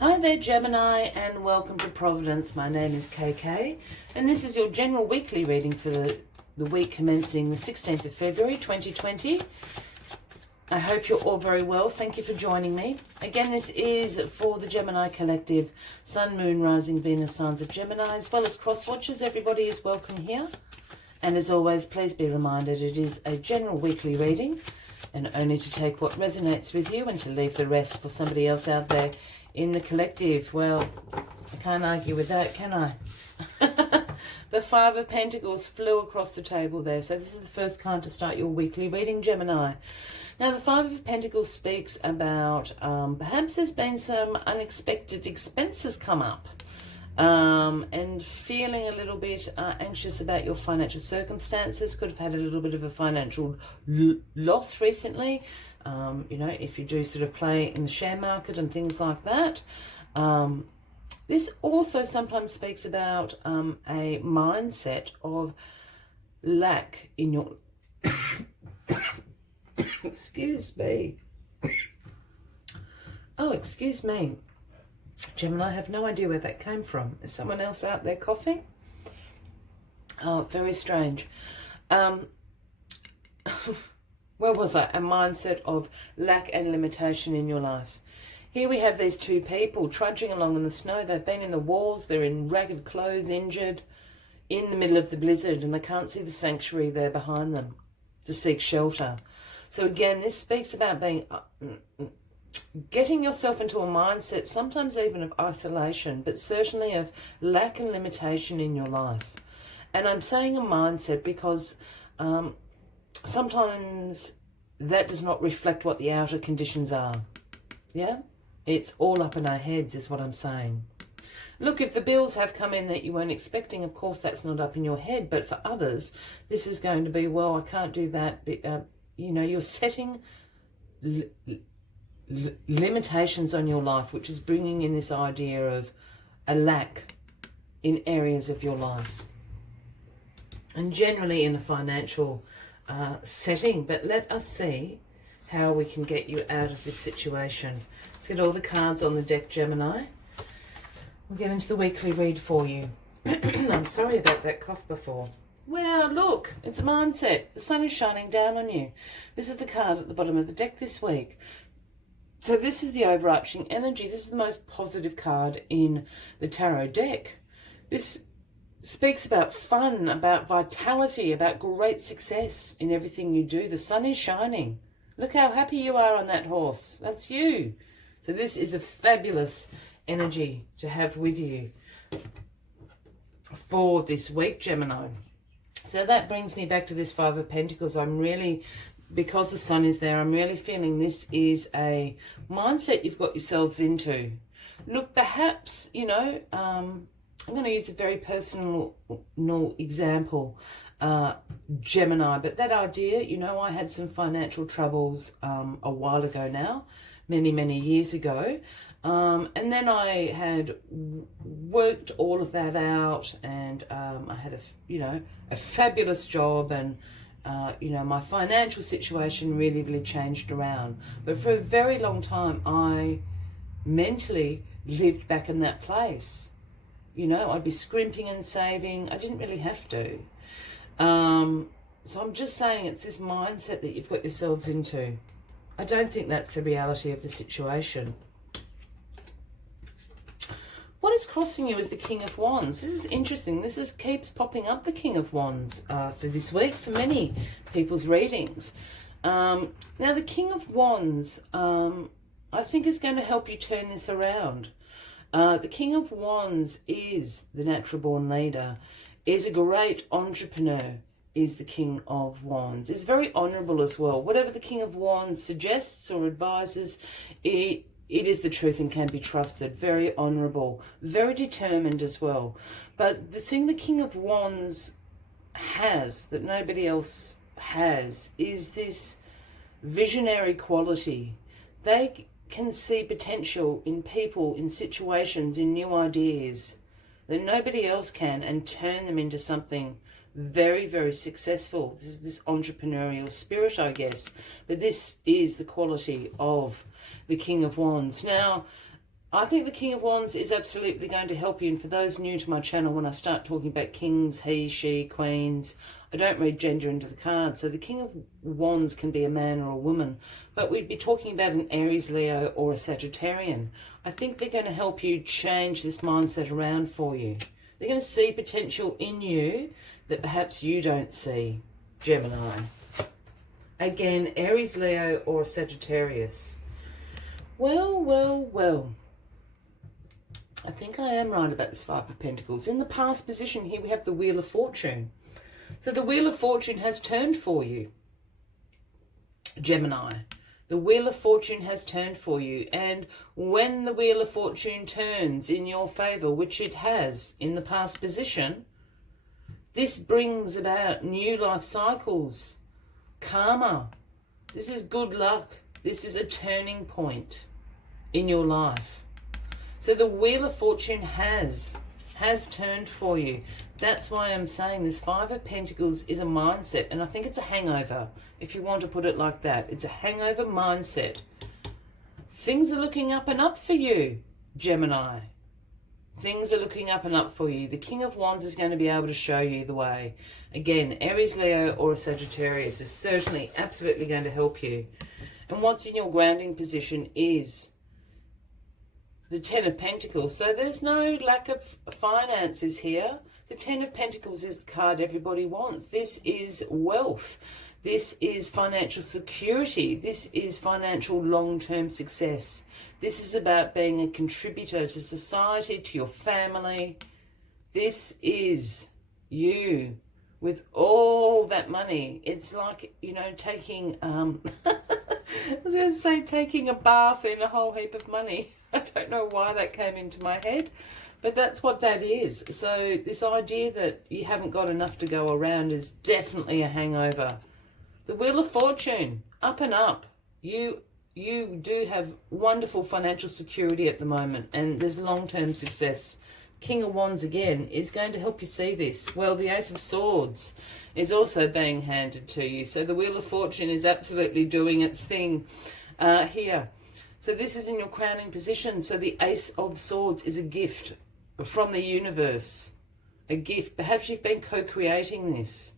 Hi there, Gemini, and welcome to Providence. My name is KK, and this is your general weekly reading for the week commencing the 16th of February 2020. I hope you're all very well. Thank you for joining me. Again, this is for the Gemini Collective, Sun, Moon, Rising, Venus, signs of Gemini, as well as cross-watchers. Everybody is welcome here. And as always, please be reminded it is a general weekly reading, and only to take what resonates with you and to leave the rest for somebody else out there in the collective. Well, I can't argue with that, can I? The Five of Pentacles flew across the table there. So this is the first card to start your weekly reading, Gemini. Now, the Five of Pentacles speaks about perhaps there's been some unexpected expenses come up. And feeling a little bit anxious about your financial circumstances. Could have had a little bit of a financial loss recently. You know, if you do sort of play in the share market and things like that. This also sometimes speaks about a mindset of lack in your... Excuse me. Oh, excuse me. Gemini, I have no idea where that came from. Is someone else out there coughing? Oh, very strange. Where was I? A mindset of lack and limitation in your life. Here we have these two people trudging along in the snow. They've been in the walls. They're in ragged clothes, injured, in the middle of the blizzard, and they can't see the sanctuary there behind them to seek shelter. So again, this speaks about being... getting yourself into a mindset, sometimes even of isolation, but certainly of lack and limitation in your life. And I'm saying a mindset because sometimes that does not reflect what the outer conditions are. Yeah? It's all up in our heads is what I'm saying. Look, if the bills have come in that you weren't expecting, of course that's not up in your head. But for others, this is going to be, well, I can't do that. But, you know, you're setting... limitations on your life, which is bringing in this idea of a lack in areas of your life, and generally in a financial setting. But let us see how we can get you out of this situation. Let's get all the cards on the deck, Gemini. We'll get into the weekly read for you. I'm sorry about that cough before. Well, look, it's a mindset. The sun is shining down on you. This is the card at the bottom of the deck this week. So this is the overarching energy. This is the most positive card in the tarot deck. This speaks about fun, about vitality, about great success in everything you do. The sun is shining. Look how happy you are on that horse. That's you. So this is a fabulous energy to have with you for this week, Gemini. So that brings me back to this Five of Pentacles. Because the sun is there, I'm really feeling this is a mindset you've got yourselves into. Look, perhaps, you know, I'm going to use a very personal example, Gemini, but that idea, you know, I had some financial troubles a while ago now, many years ago. And then I had worked all of that out, and I had a fabulous job, and you know, my financial situation really changed around. But for a very long time, I mentally lived back in that place. You know, I'd be scrimping and saving. I didn't really have to. So I'm just saying it's this mindset that you've got yourselves into. I don't think that's the reality of the situation. What is crossing you is the King of Wands. This is interesting. This keeps popping up, the King of Wands, for this week, for many people's readings. Now, the King of Wands, I think is going to help you turn this around. The King of Wands is the natural born leader, is a great entrepreneur, is the King of Wands. Is very honourable as well. Whatever the King of Wands suggests or advises, it is the truth and can be trusted. Very honourable, very determined as well. But the thing the King of Wands has that nobody else has is this visionary quality. They can see potential in people, in situations, in new ideas that nobody else can, and turn them into something very successful. This is this entrepreneurial spirit, I guess. But this is the quality of the King of Wands. Now, I think the King of Wands is absolutely going to help you. And for those new to my channel, when I start talking about kings, he, she, queens, I don't read gender into the cards. So the King of Wands can be a man or a woman, but we'd be talking about an Aries, Leo, or a Sagittarian. I think they're going to help you change this mindset around for you. They're going to see potential in you that perhaps you don't see, Gemini. Again, Aries, Leo, or Sagittarius. Well, well, well. I think I am right about this Five of Pentacles. In the past position here, we have the Wheel of Fortune. So the Wheel of Fortune has turned for you, Gemini. The Wheel of Fortune has turned for you. And when the Wheel of Fortune turns in your favour, which it has in the past position, this brings about new life cycles, karma. This is good luck. This is a turning point in your life. So the Wheel of Fortune has turned for you. That's why I'm saying this Five of Pentacles is a mindset, and I think it's a hangover, if you want to put it like that. It's a hangover mindset. Things are looking up and up for you, Gemini. Things are looking up and up for you. The King of Wands is going to be able to show you the way. Again, Aries, Leo, or a Sagittarius is certainly, absolutely going to help you. And what's in your grounding position is the Ten of Pentacles. So there's no lack of finances here. The Ten of Pentacles is the card everybody wants. This is wealth. This is financial security. This is financial long-term success. This is about being a contributor to society, to your family. This is you with all that money. It's like, you know, taking, I was going to say taking a bath in a whole heap of money. I don't know why that came into my head, but that's what that is. So this idea that you haven't got enough to go around is definitely a hangover. The Wheel of Fortune, up and up. You do have wonderful financial security at the moment, and there's long-term success. King of Wands, again, is going to help you see this. Well, the Ace of Swords is also being handed to you. So the Wheel of Fortune is absolutely doing its thing here. So this is in your crowning position. So the Ace of Swords is a gift from the universe. A gift. Perhaps you've been co-creating this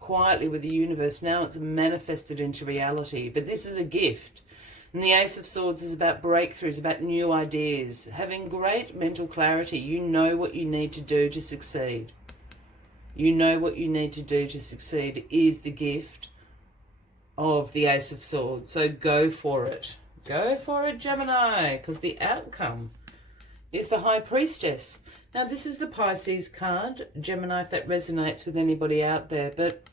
quietly with the universe. Now it's manifested into reality. But this is a gift. And the Ace of Swords is about breakthroughs, about new ideas, having great mental clarity. You know what you need to do to succeed. You know what you need to do to succeed is the gift of the Ace of Swords. So go for it. Go for it, Gemini, because the outcome is the High Priestess. Now, this is the Pisces card, Gemini, if that resonates with anybody out there. But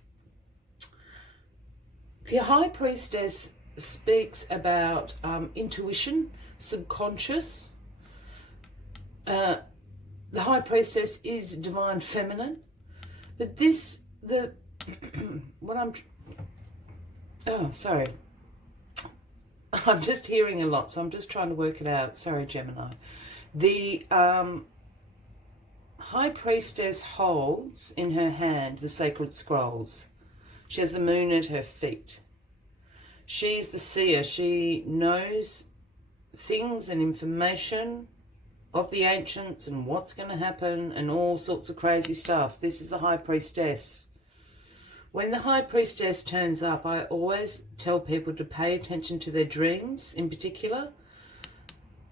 the High Priestess speaks about intuition, subconscious. The High Priestess is divine feminine. But this, sorry. I'm just hearing a lot, so I'm just trying to work it out. Sorry, Gemini. The High Priestess holds in her hand the sacred scrolls. She has the moon at her feet. She's the seer. She knows things and information of the ancients and what's going to happen and all sorts of crazy stuff. This is the High Priestess. When the High Priestess turns up, I always tell people to pay attention to their dreams in particular.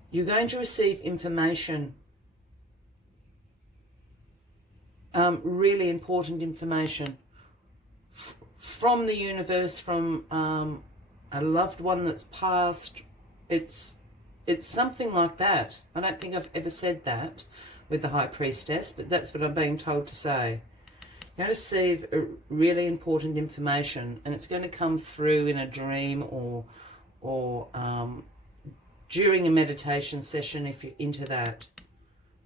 You're going to receive information, really important information from the universe, from a loved one that's passed. It's something like that. I don't think I've ever said that with the High Priestess, but that's what I'm being told to say. You're going to receive really important information, and it's going to come through in a dream or during a meditation session if you're into that.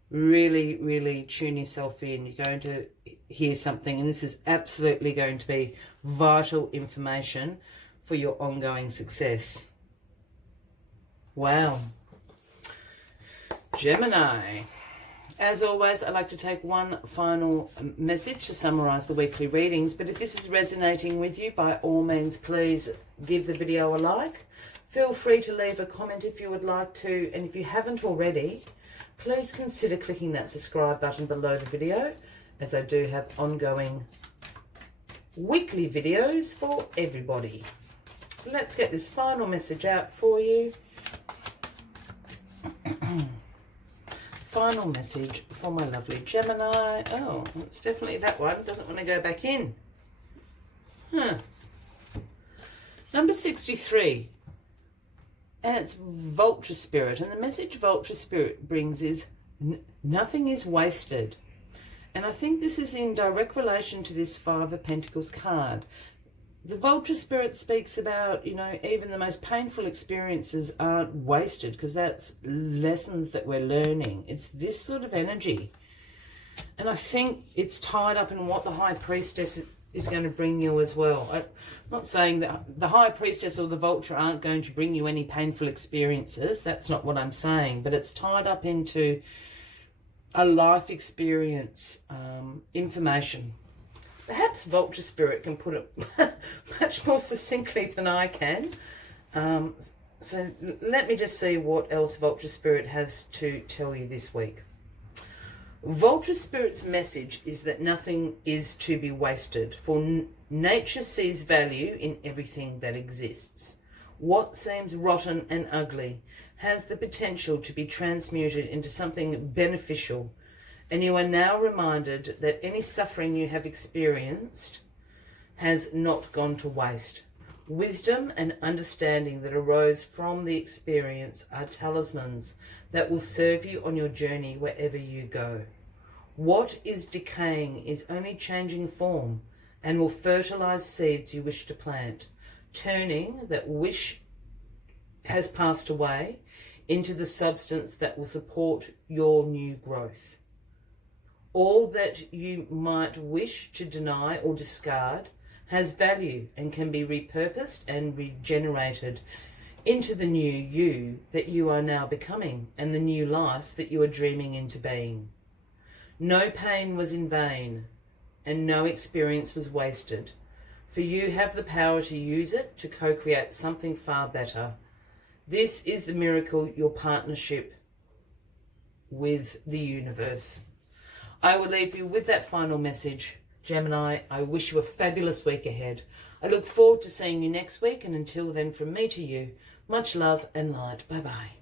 Really, really tune yourself in. You're going to hear something, and this is absolutely going to be vital information for your ongoing success. Wow. Gemini. As always, I'd like to take one final message to summarise the weekly readings. But if this is resonating with you, by all means, please give the video a like. Feel free to leave a comment if you would like to, and if you haven't already, please consider clicking that subscribe button below the video, as I do have ongoing weekly videos for everybody. Let's get this final message out for you. Final message for my lovely Gemini. Oh, it's definitely that one. Doesn't want to go back in. Number 63. And it's Vulture Spirit. And the message Vulture Spirit brings is nothing is wasted. And I think this is in direct relation to this Five of Pentacles card. The Vulture Spirit speaks about, you know, even the most painful experiences aren't wasted, because that's lessons that we're learning. It's this sort of energy. And I think it's tied up in what the High Priestess is going to bring you as well. I'm not saying that the High Priestess or the Vulture aren't going to bring you any painful experiences. That's not what I'm saying. But it's tied up into a life experience, information. Perhaps Vulture Spirit can put it much more succinctly than I can. So let me just see what else Vulture Spirit has to tell you this week. Vulture Spirit's message is that nothing is to be wasted, for nature sees value in everything that exists. What seems rotten and ugly has the potential to be transmuted into something beneficial, and you are now reminded that any suffering you have experienced has not gone to waste. Wisdom and understanding that arose from the experience are talismans that will serve you on your journey wherever you go. What is decaying is only changing form and will fertilize seeds you wish to plant, turning that which has passed away into the substance that will support your new growth. All that you might wish to deny or discard has value and can be repurposed and regenerated into the new you that you are now becoming and the new life that you are dreaming into being. No pain was in vain and no experience was wasted, for you have the power to use it to co-create something far better. This is the miracle, your partnership with the universe. I will leave you with that final message. Gemini, I wish you a fabulous week ahead. I look forward to seeing you next week, and until then, from me to you, much love and light. Bye-bye.